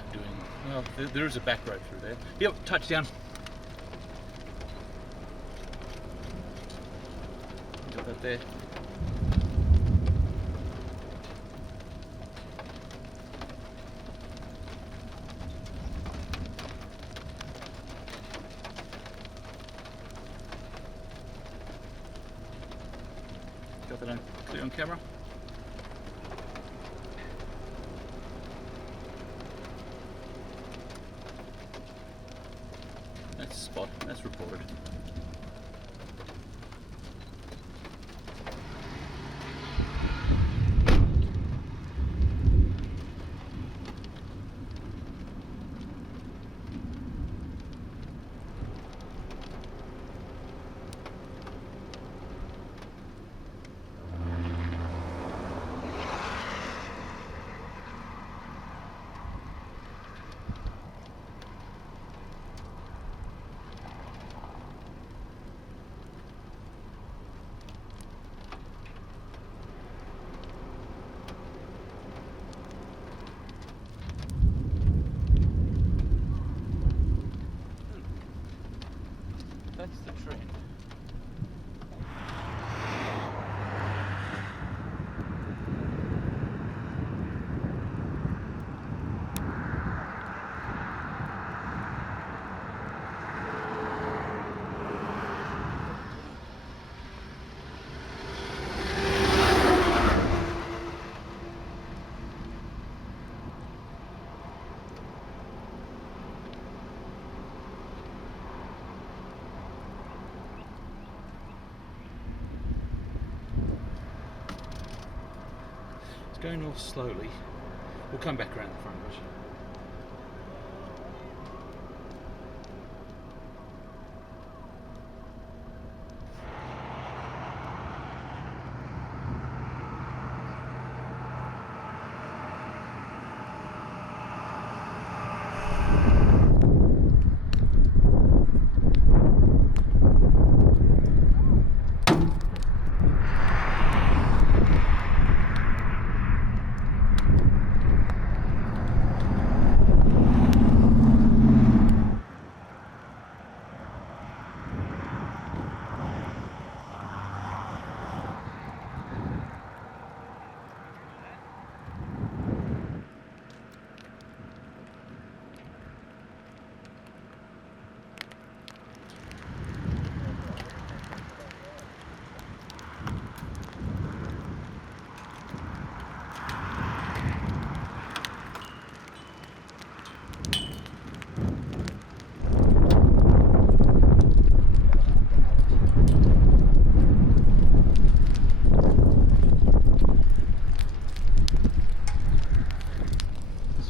about doing... Well, there is a back road through there. Yep, touchdown. Got that there. Got that clear on camera. That's a spot, that's recorded. That's the trend. Going off slowly. We'll come back around the front of it.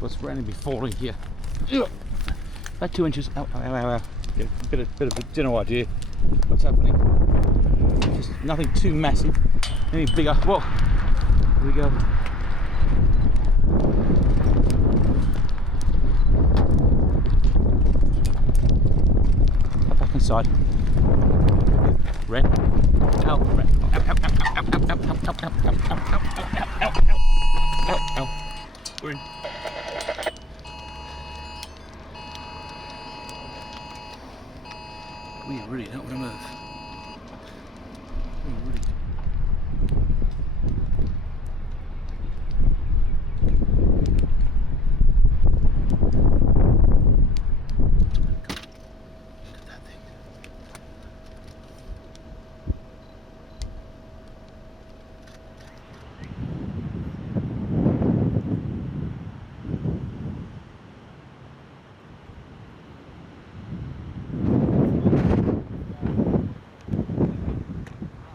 What's going to be falling here? About 2 inches. Ow, ow, ow, ow. Yeah, bit of a general idea what's happening. Just nothing too massive, any bigger. Whoa! Here we go. Back inside. Red. Ow, red. Ow, ow, ow, ow, ow, ow, ow, ow, ow, ow, ow, ow, ow, ow, ow. We're in. We really don't want to move. We really don't. Look at that thing.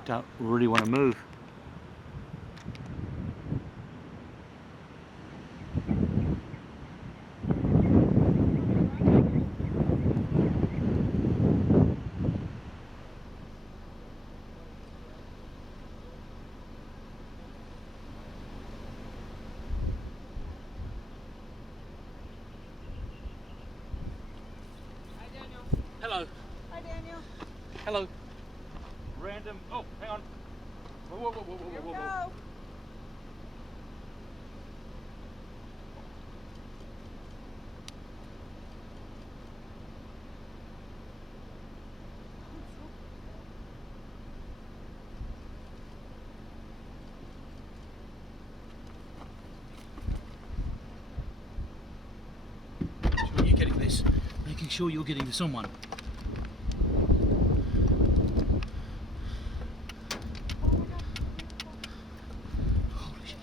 Don't really want to move. Hi, Daniel. Hello. Hi, Daniel. Hello. Random. Oh, hang on. Whoa, whoa, whoa, whoa, Here whoa, we whoa, whoa. go. this, making sure you're getting to someone. Holy shit.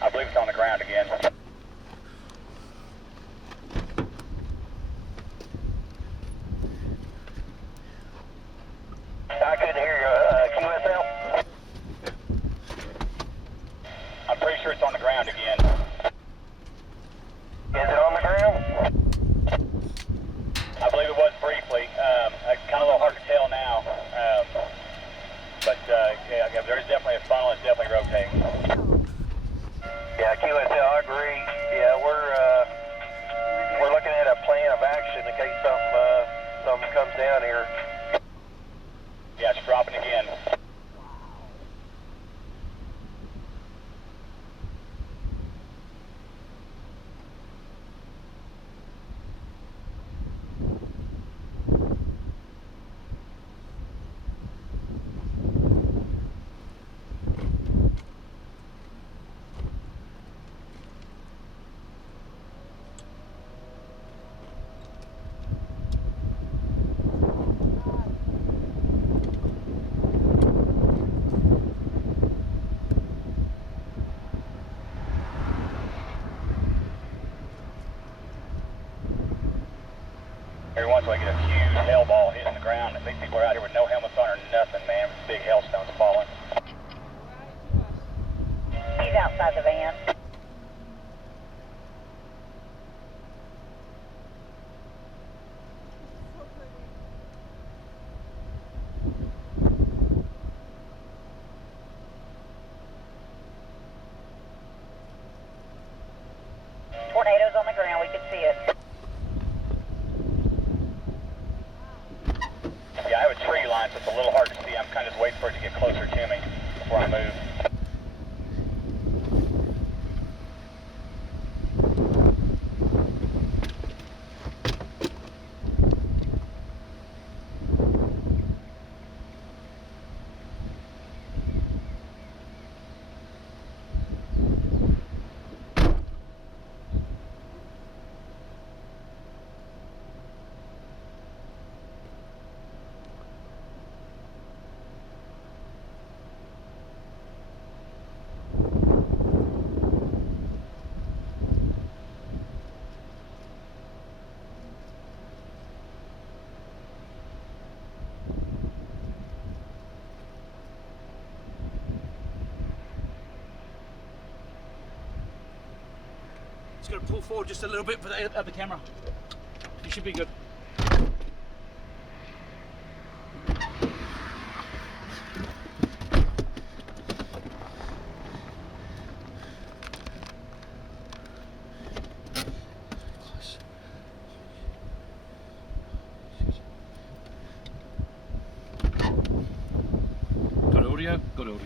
I believe it's on the ground again. I couldn't hear you, QSL. I'm pretty sure it's on the ground again. Is it on the ground? I believe it was briefly. Kind of a little hard to tell now. But yeah, there's definitely a funnel. It's definitely rotating. Yeah, QSL, I agree. Yeah, we're looking at a plan of action in case something comes down here. Yeah, it's dropping again. Every once in a while I get a huge hail ball hitting the ground. These people are out here with no helmets on or nothing, man. Big hailstones falling. He's outside the van. Tornadoes on the ground, we can see it. Yeah, I have a tree line, so it's a little hard to see. I'm kind of just waiting for it to get closer to me before I move. Just going to pull forward just a little bit for the camera. You should be good. Close. Got audio? Got audio.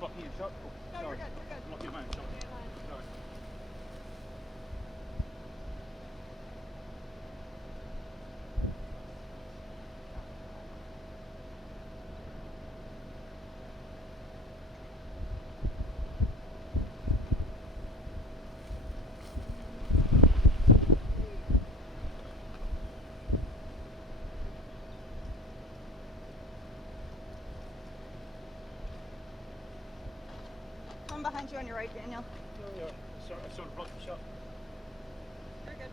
Blocking your shot? Oh, No, sorry. you're good, you're good. Blocking my own shot. Sorry. I'm behind you on your right, Daniel. Oh, yeah. Sorry, I sort of blocked the shot. You're good.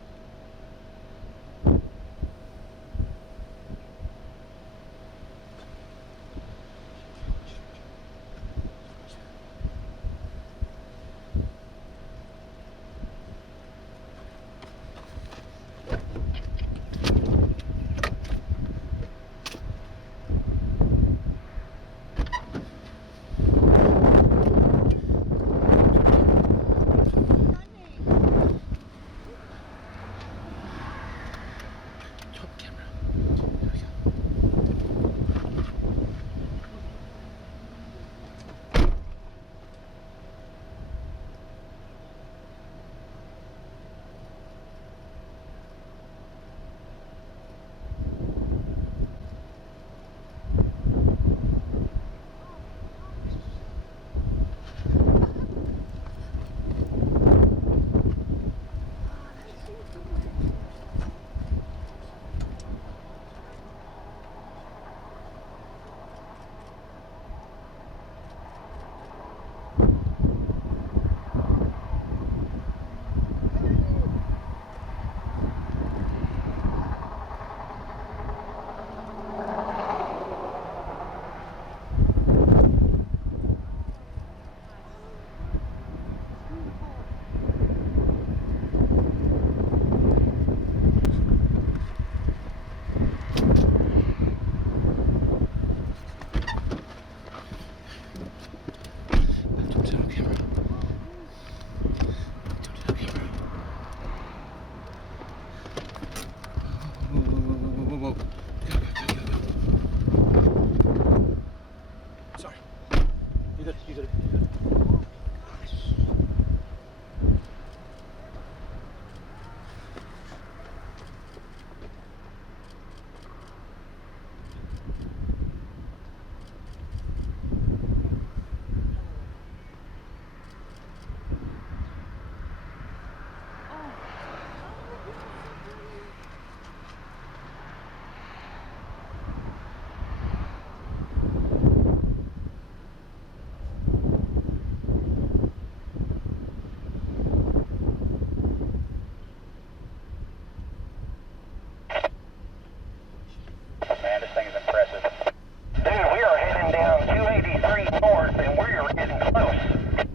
north, and we're getting close.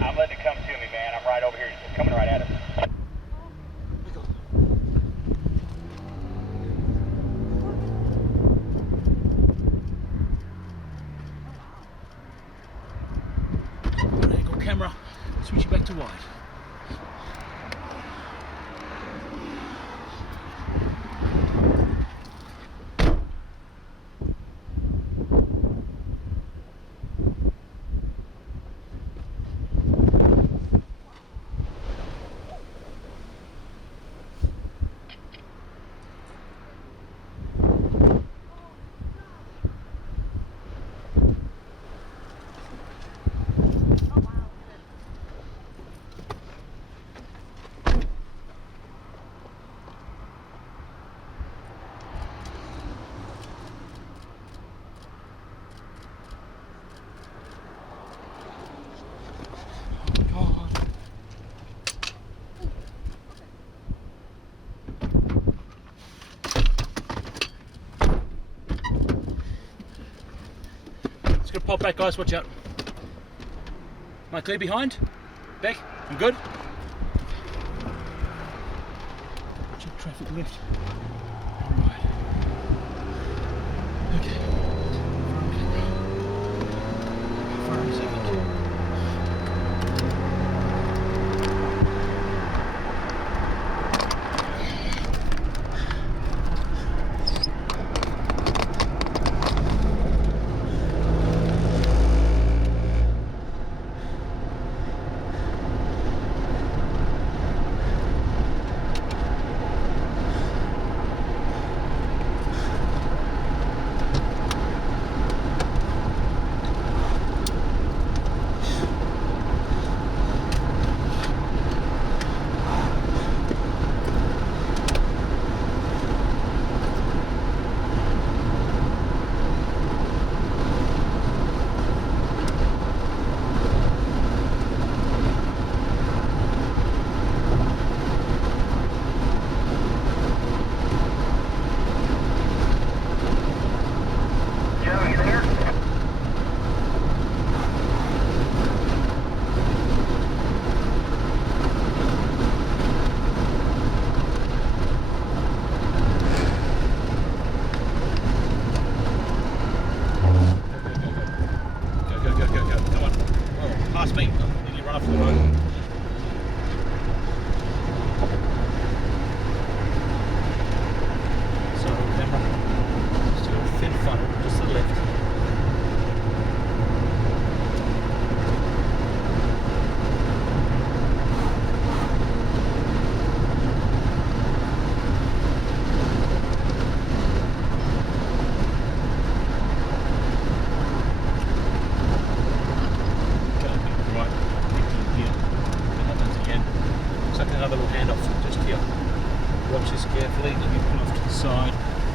I'm letting it come to me, man. I'm right over here. It's coming right at us. Good angle camera, switch it back to wide. It's gonna pop back, guys, watch out. Am I clear behind? Beck, I'm good? Watch out, traffic left. Alright. Okay. Far in a second.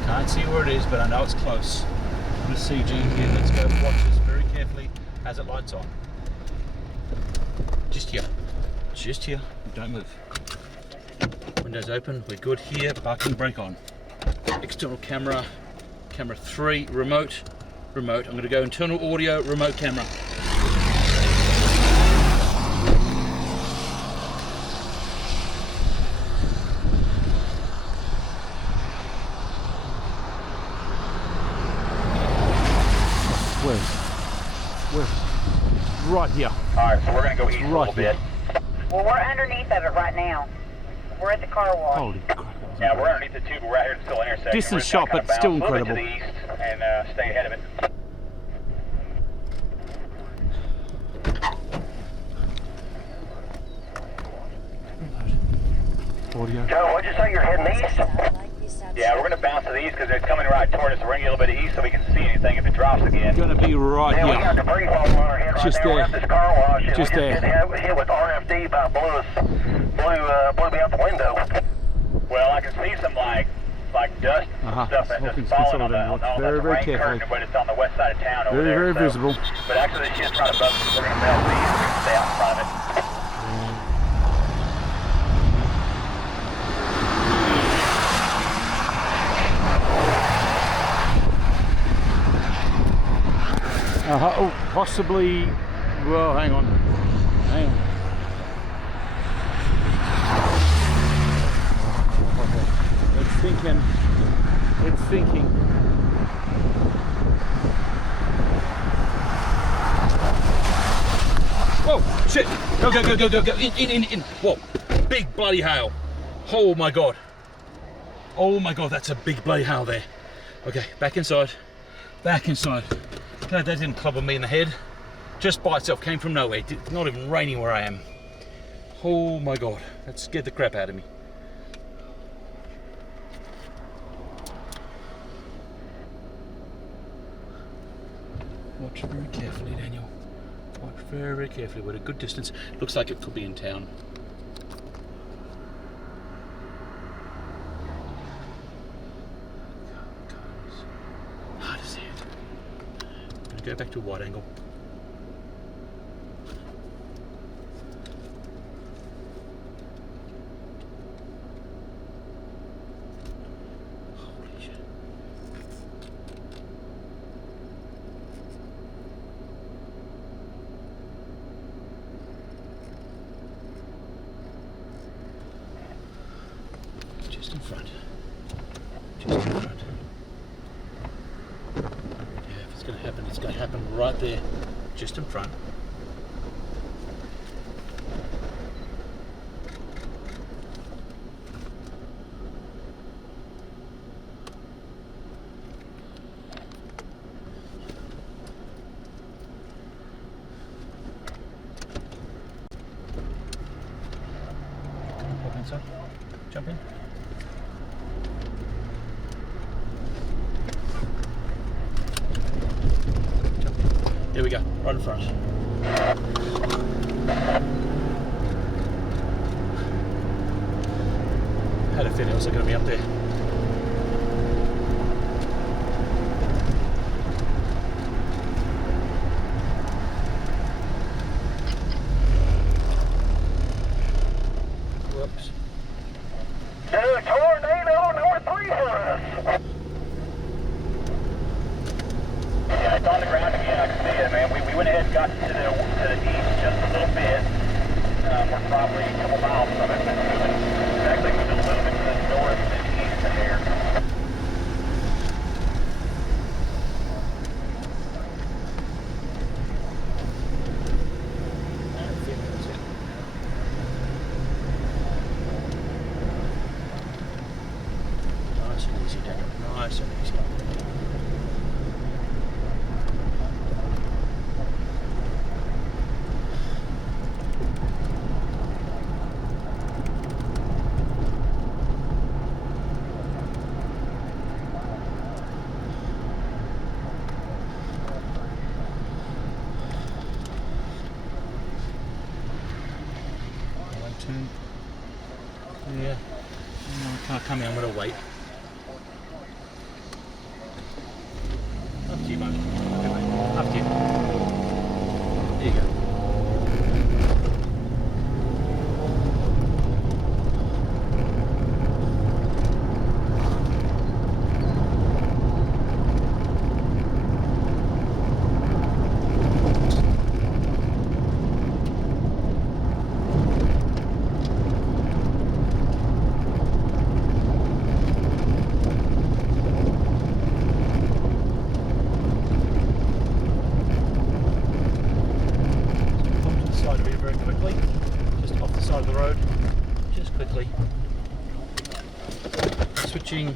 Can't see where it is, but I know it's close. The CG here, let's go watch this very carefully as it lights on. Just here, don't move. Windows open, we're good here, parking brake on. External camera, camera 3, remote. I'm gonna go internal audio, remote camera. Where? Right here. Alright, so we're going to go east a Right little bit. Well, we're underneath of it right now. We're at the car wash. Holy crap. Yeah, we're underneath the tube, but we're out here at the still intersection. Distance We're just shot, gonna but kind of still bounce a little bit incredible. to the east and stay ahead of it. Audio. Joe, what'd you say? You're heading east? Yeah, we're going to bounce to the east because it's coming right toward us. We're going to get a little bit of east so we can see anything if it drops again. Gonna be right Yeah, we got here. debris falling on our head right Just there. We're there. at this car wash. And Just we there. Just hit with RFD about blew me out the window. Well, I can see some like dust and stuff that's Smoking just falling on the, consolidating. on the, Very, the very rain carefully. curtain, but it's on the west side of town over Very, there. very visible. But actually, this shit's right above us. We're going to bounce to the east. We're going to stay out in front of it. Oh, possibly. Well, hang on. Hang on. It's thinking. It's thinking. Whoa! Shit! Go! Go! In! Whoa! Big bloody hail! Oh my god! Oh my god! That's a big bloody hail there. Okay, back inside. Back inside. Glad that didn't club on me in the head. Just by itself, came from nowhere. It's not even raining where I am. Oh my god, that scared the crap out of me. Watch very carefully, Daniel. Watch very carefully. We're at a good distance. Looks like it could be in town. Hard to see it. I'm going to go back to a wide angle. Holy shit. Just in front. Just in front. Yeah, if it's going to happen, it's going to happen right there. Just in front. Pop inside. Jump in. There we go, right in front. Had a feeling it was going to be up there. Whoops. Tornado number 3 for us. Yeah, it's on the ground again. I can see it, man. We went ahead and got to the east just a little bit. We're probably a couple miles from it, but moving. Actually, moving a little bit to the north and east in there. Nice and easy, Daniel. Nice and easy. Yeah. No, I can't come in. I'm going to wait. Up to you, mate. Up to you. There you go. Very quickly, just off the side of the road, just quickly. Switching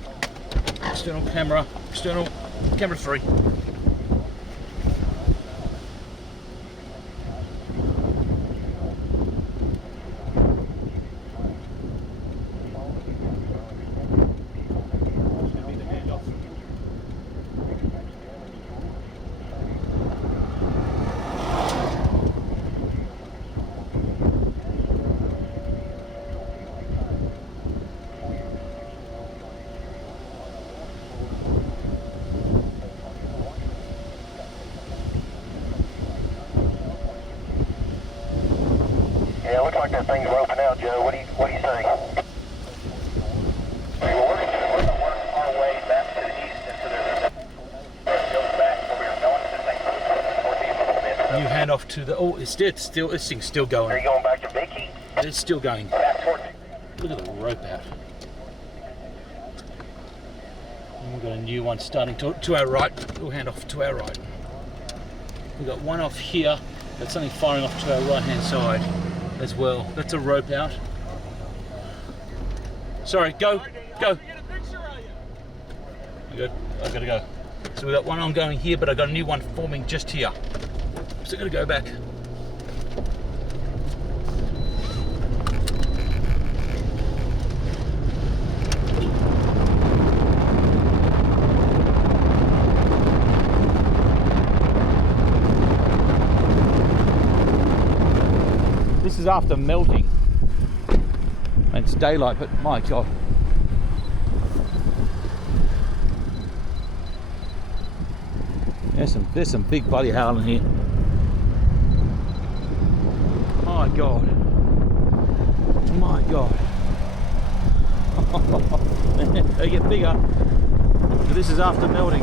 external camera 3. Yeah, looks like that thing's roping out, Joe. What do you say? We're going to work our way back to the east into the river. It goes back where we were going. This thing's moving new handoff to the. Oh, it's dead. Still, this thing's still Are going. you going back to Vicky? It's still going. Back towards Look at the rope out. And we've got a new one starting to our right. We'll hand off to our right. We've got one off here. That's something firing off to our right hand side as well. That's a rope out. Sorry, go. I gotta go. So we've got one ongoing here, but I've got a new one forming just here. So I'm gonna go back. This is after melting. And it's daylight, but my God. There's some big bloody howling here. My God. My God. They get bigger. But this is after melting.